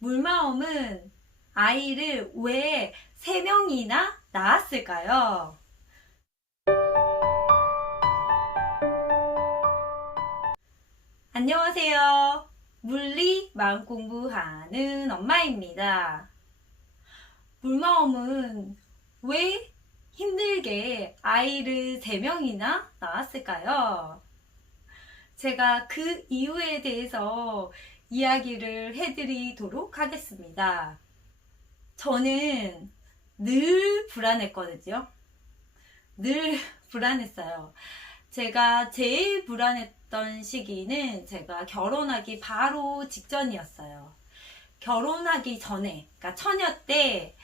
물마음은 아이를 왜 3명이나 낳았을까요? 안녕하세요. 물리 마음 공부하는 엄마입니다. 물마음은 왜 힘들게 아이를 3명이나 낳았을까요? 제가 그 이유에 대해서 이야기를 해드리도록 하겠습니다. 저는 늘 불안했거든요. 늘 불안했어요. 제가 제일 불안했던 시기는 제가 결혼하기 바로 직전이었어요. 결혼하기 전에, 그러니까 처녀 때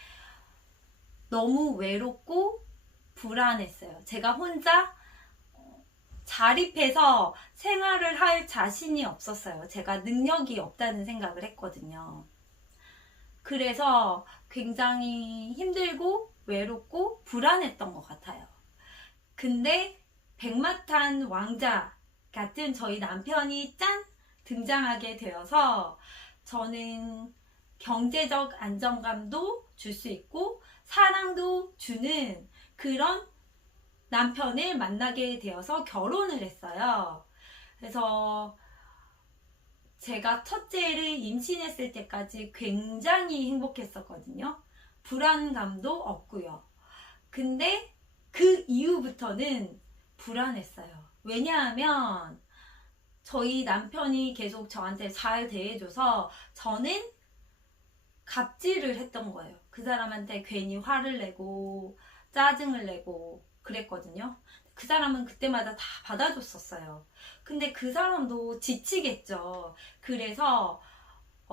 너무 외롭고 불안했어요. 제가 혼자 자립해서 생활을 할 자신이 없었어요. 제가 능력이 없다는 생각을 했거든요. 그래서 굉장히 힘들고 외롭고 불안했던 것 같아요. 근데 백마탄 왕자 같은 저희 남편이 짠! 등장하게 되어서 저는 경제적 안정감도 줄 수 있고 사랑도 주는 그런 남편을 만나게 되어서 결혼을 했어요. 그래서 제가 첫째를 임신했을 때까지 굉장히 행복했었거든요. 불안감도 없고요. 근데 그 이후부터는 불안했어요. 왜냐하면 저희 남편이 계속 저한테 잘 대해줘서 저는 갑질을 했던 거예요. 그 사람한테 괜히 화를 내고 짜증을 내고 그랬거든요. 그 사람은 그때마다 다 받아줬었어요. 근데 그 사람도 지치겠죠. 그래서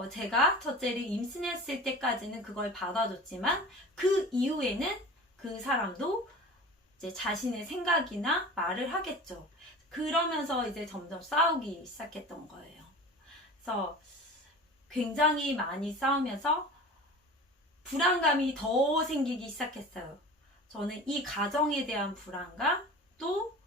제가 첫째를 임신했을 때까지는 그걸 받아줬지만 그 이후에는 그 사람도 이제 자신의 생각이나 말을 하겠죠. 그러면서 이제 점점 싸우기 시작했던 거예요. 그래서 굉장히 많이 싸우면서 불안감이 더 생기기 시작했어요. 저는 이 가정에 대한 불안감, 또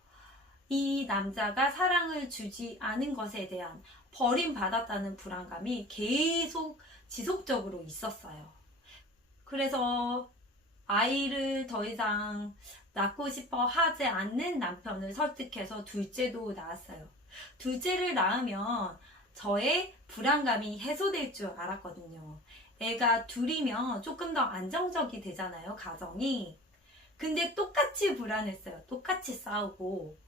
이 남자가 사랑을 주지 않은 것에 대한 버림받았다는 불안감이 계속 지속적으로 있었어요. 그래서 아이를 더 이상 낳고 싶어 하지 않는 남편을 설득해서 둘째도 낳았어요. 둘째를 낳으면 저의 불안감이 해소될 줄 알았거든요. 애가 둘이면 조금 더 안정적이 되잖아요, 가정이. 근데 똑같이 불안했어요. 똑같이 싸우고.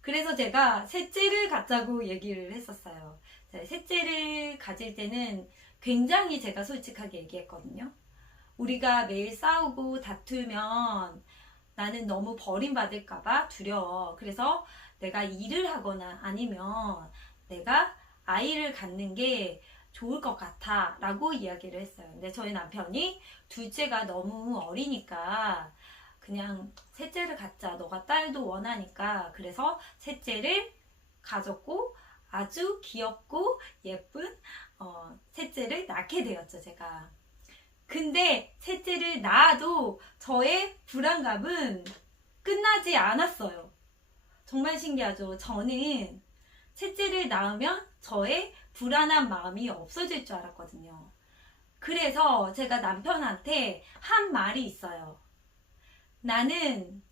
그래서 제가 셋째를 갖자고 얘기를 했었어요. 셋째를 가질 때는 굉장히 제가 솔직하게 얘기했거든요. 우리가 매일 싸우고 다투면 나는 너무 버림받을까봐 두려워. 그래서 내가 일을 하거나 아니면 내가 아이를 갖는 게 좋을 것 같아 라고 이야기를 했어요. 근데 저희 남편이 둘째가 너무 어리니까 그냥 셋째를 갖자. 너가 딸도 원하니까. 그래서 셋째를 가졌고 아주 귀엽고 예쁜 셋째를 낳게 되었죠, 제가. 근데 셋째를 낳아도 저의 불안감은 끝나지 않았어요. 정말 신기하죠. 저는 셋째를 낳으면 저의 불안한 마음이 없어질 줄 알았거든요. 그래서 제가 남편한테 한 말이 있어요. 나는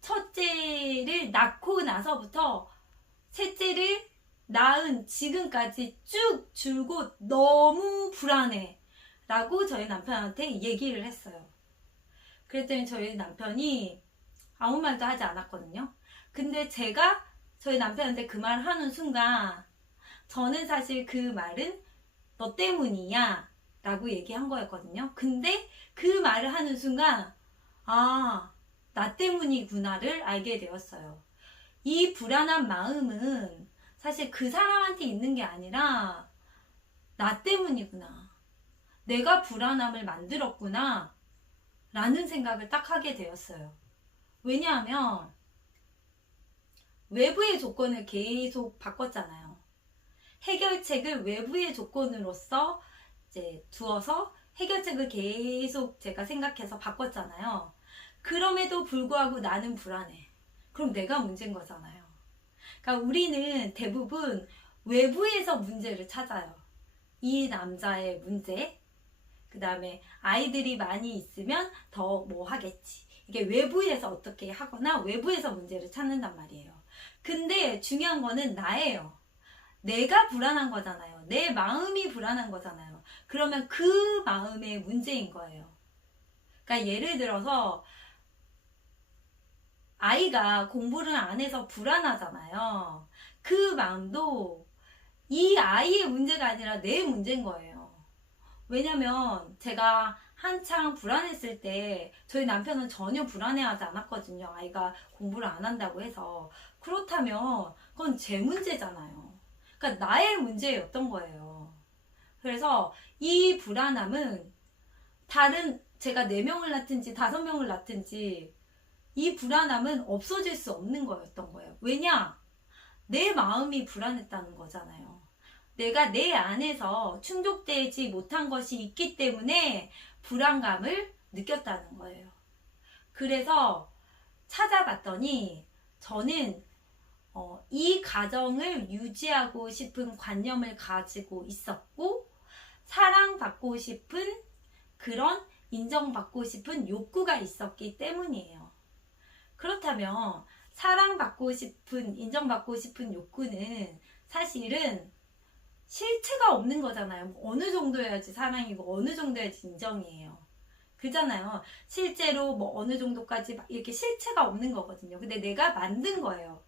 첫째를 낳고 나서부터 셋째를 낳은 지금까지 쭉 줄곧 너무 불안해 라고 저희 남편한테 얘기를 했어요. 그랬더니 저희 남편이 아무 말도 하지 않았거든요. 근데 제가 저희 남편한테 그 말 하는 순간 저는 사실 그 말은 너 때문이야 라고 얘기한 거였거든요. 근데 그 말을 하는 순간 아, 나 때문이구나를 알게 되었어요. 이 불안한 마음은 사실 그 사람한테 있는 게 아니라 나 때문이구나. 내가 불안함을 만들었구나. 라는 생각을 딱 하게 되었어요. 왜냐하면 외부의 조건을 계속 바꿨잖아요. 해결책을 외부의 조건으로서 이제 두어서 해결책을 계속 제가 생각해서 바꿨잖아요. 그럼에도 불구하고 나는 불안해. 그럼 내가 문제인 거잖아요. 그러니까 우리는 대부분 외부에서 문제를 찾아요. 이 남자의 문제, 그 다음에 아이들이 많이 있으면 더 뭐 하겠지. 이게 외부에서 어떻게 하거나 외부에서 문제를 찾는단 말이에요. 근데 중요한 거는 나예요. 내가 불안한 거잖아요. 내 마음이 불안한 거잖아요. 그러면 그 마음의 문제인 거예요. 그러니까 예를 들어서 아이가 공부를 안 해서 불안하잖아요. 그 마음도 이 아이의 문제가 아니라 내 문제인 거예요. 왜냐면 제가 한창 불안했을 때 저희 남편은 전혀 불안해하지 않았거든요. 아이가 공부를 안 한다고 해서. 그렇다면 그건 제 문제잖아요. 그러니까 나의 문제였던 거예요. 그래서 이 불안함은 다른 제가 4명을 낳든지 5명을 낳든지 이 불안함은 없어질 수 없는 거였던 거예요. 왜냐? 내 마음이 불안했다는 거잖아요. 내가 내 안에서 충족되지 못한 것이 있기 때문에 불안감을 느꼈다는 거예요. 그래서 찾아봤더니 저는 이 가정을 유지하고 싶은 관념을 가지고 있었고, 사랑받고 싶은 그런 인정받고 싶은 욕구가 있었기 때문이에요. 그렇다면 사랑받고 싶은, 인정받고 싶은 욕구는 사실은 실체가 없는 거잖아요. 어느 정도여야지 사랑이고 어느 정도여야지 인정이에요. 그잖아요. 실제로 뭐 어느 정도까지 이렇게 실체가 없는 거거든요. 근데 내가 만든 거예요.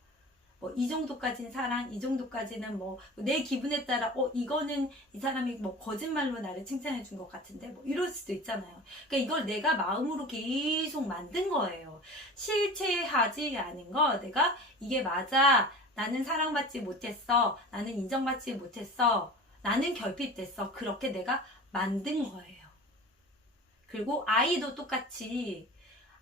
뭐 이 정도까지는 사랑, 이 정도까지는 뭐 내 기분에 따라 이거는 이 사람이 뭐 거짓말로 나를 칭찬해 준 것 같은데 뭐 이럴 수도 있잖아요. 그러니까 이걸 내가 마음으로 계속 만든 거예요. 실체하지 않은 거, 내가 이게 맞아, 나는 사랑받지 못했어, 나는 인정받지 못했어, 나는 결핍됐어, 그렇게 내가 만든 거예요. 그리고 아이도 똑같이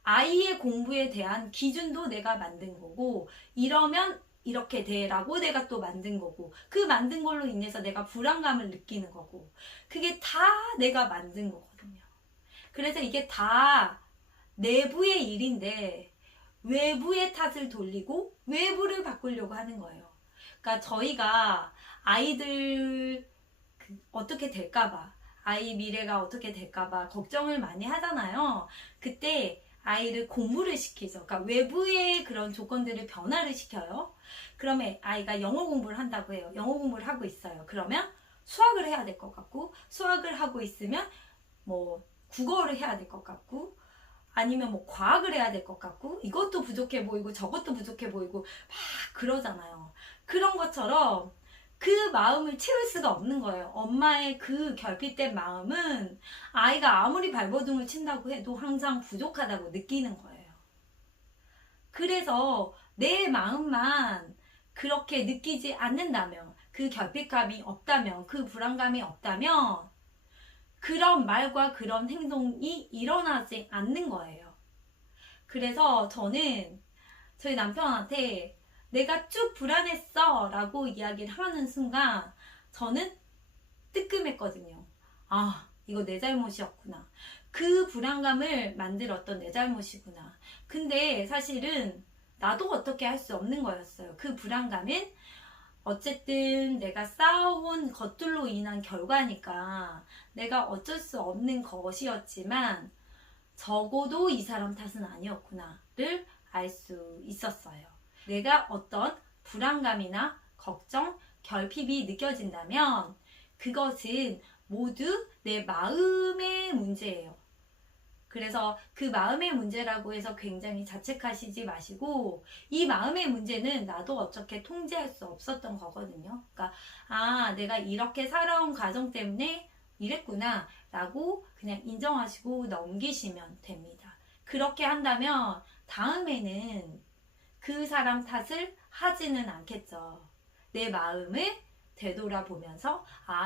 아이의 공부에 대한 기준도 내가 만든 거고, 이러면 이렇게 돼라고 내가 또 만든 거고, 그 만든 걸로 인해서 내가 불안감을 느끼는 거고, 그게 다 내가 만든 거거든요. 그래서 이게 다 내부의 일인데 외부의 탓을 돌리고 외부를 바꾸려고 하는 거예요. 그러니까 저희가 아이들 어떻게 될까봐, 아이 미래가 어떻게 될까봐 걱정을 많이 하잖아요. 그때 아이를 공부를 시키죠. 그러니까 외부의 그런 조건들을 변화를 시켜요. 그러면 아이가 영어 공부를 한다고 해요. 영어 공부를 하고 있어요. 그러면 수학을 해야 될 것 같고, 수학을 하고 있으면 뭐 국어를 해야 될 것 같고, 아니면 뭐 과학을 해야 될 것 같고, 이것도 부족해 보이고 저것도 부족해 보이고 막 그러잖아요. 그런 것처럼 그 마음을 채울 수가 없는 거예요. 엄마의 그 결핍된 마음은 아이가 아무리 발버둥을 친다고 해도 항상 부족하다고 느끼는 거예요. 그래서 내 마음만 그렇게 느끼지 않는다면, 그 결핍감이 없다면, 그 불안감이 없다면 그런 말과 그런 행동이 일어나지 않는 거예요. 그래서 저는 저희 남편한테 내가 쭉 불안했어 라고 이야기를 하는 순간 저는 뜨끔했거든요. 아, 이거 내 잘못이었구나. 그 불안감을 만들었던 내 잘못이구나. 근데 사실은 나도 어떻게 할 수 없는 거였어요. 그 불안감은 어쨌든 내가 쌓아온 것들로 인한 결과니까 내가 어쩔 수 없는 것이었지만 적어도 이 사람 탓은 아니었구나를 알 수 있었어요. 내가 어떤 불안감이나 걱정, 결핍이 느껴진다면 그것은 모두 내 마음의 문제예요. 그래서 그 마음의 문제라고 해서 굉장히 자책하시지 마시고, 이 마음의 문제는 나도 어떻게 통제할 수 없었던 거거든요. 그러니까 내가 이렇게 살아온 과정 때문에 이랬구나 라고 그냥 인정하시고 넘기시면 됩니다. 그렇게 한다면 다음에는 그 사람 탓을 하지는 않겠죠. 내 마음을 되돌아보면서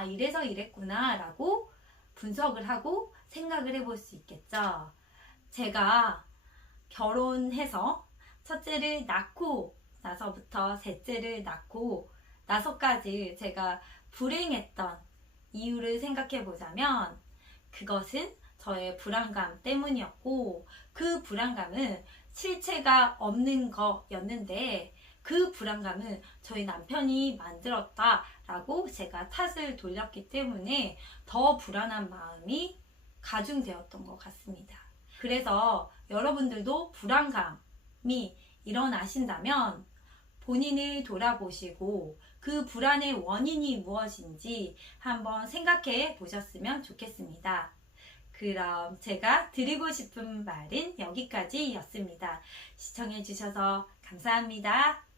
이래서 이랬구나 라고 분석을 하고 생각을 해볼 수 있겠죠. 제가 결혼해서 첫째를 낳고 나서부터 셋째를 낳고 나서까지 제가 불행했던 이유를 생각해 보자면 그것은 저의 불안감 때문이었고, 그 불안감은 실체가 없는 거였는데 그 불안감은 저희 남편이 만들었다라고 제가 탓을 돌렸기 때문에 더 불안한 마음이 가중되었던 것 같습니다. 그래서 여러분들도 불안감이 일어나신다면 본인을 돌아보시고 그 불안의 원인이 무엇인지 한번 생각해 보셨으면 좋겠습니다. 그럼 제가 드리고 싶은 말은 여기까지였습니다. 시청해 주셔서 감사합니다.